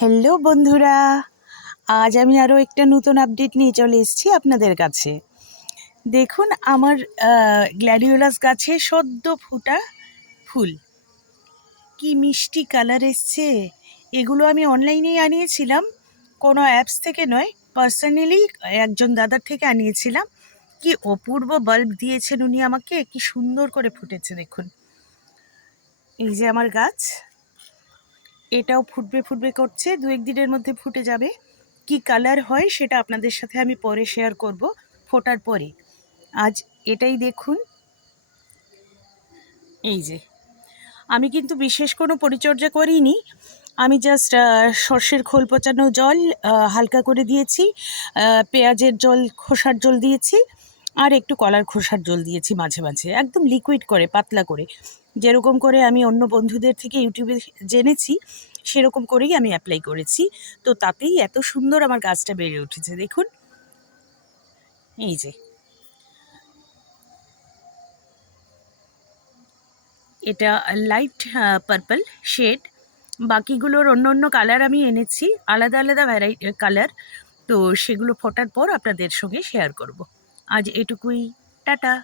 Hello বন্ধুরা, আজ আমি আরও একটা নতুন আপডেট নিয়ে চলে এসেছি আপনাদের কাছে। দেখুন আমার গ্ল্যাডিওলাস গাছে সদ্য ফোটা ফুল, কি মিষ্টি কালার এসছে। এগুলো আমি অনলাইনেই আনিয়েছিলাম, কোনো অ্যাপস থেকে নয়, পার্সোনালি একজন দাদার থেকে আনিয়েছিলাম। কি অপূর্ব বাল্ব দিয়েছেন উনি আমাকে, কি সুন্দর করে ফুটেছে দেখুন। এই যে আমার গাছ, এটাও ফুটবে ফুটবে করছে, দু এক দিনের মধ্যে ফুটে যাবে। কি কালার হয় সেটা আপনাদের সাথে আমি পরে শেয়ার করব ফোটার পরে। আজ এটাই দেখুন। এই যে আমি কিন্তু বিশেষ কোনো পরিচর্যা করিনি, আমি জাস্ট সর্ষের খোল পচানো জল হালকা করে দিয়েছি, পেঁয়াজের জল খোসার জল দিয়েছি, আর একটু কলার খোসার জল দিয়েছি মাঝে মাঝে, একদম লিকুইড করে পাতলা করে, যেরকম করে আমি অন্য বন্ধুদের থেকে ইউটিউবে জেনেছি সেরকম করেই আমি অ্যাপ্লাই করেছি। তো তাতেই এত সুন্দর আমার গাছটা বেড়ে উঠেছে দেখুন। এই যে এটা লাইট পার্পল শেড, বাকিগুলোর অন্য অন্য কালার আমি এনেছি, আলাদা আলাদা কালার। তো সেগুলো ফোটার পর আপনাদের সঙ্গে শেয়ার করব। আজ এটুকুই, টাটা।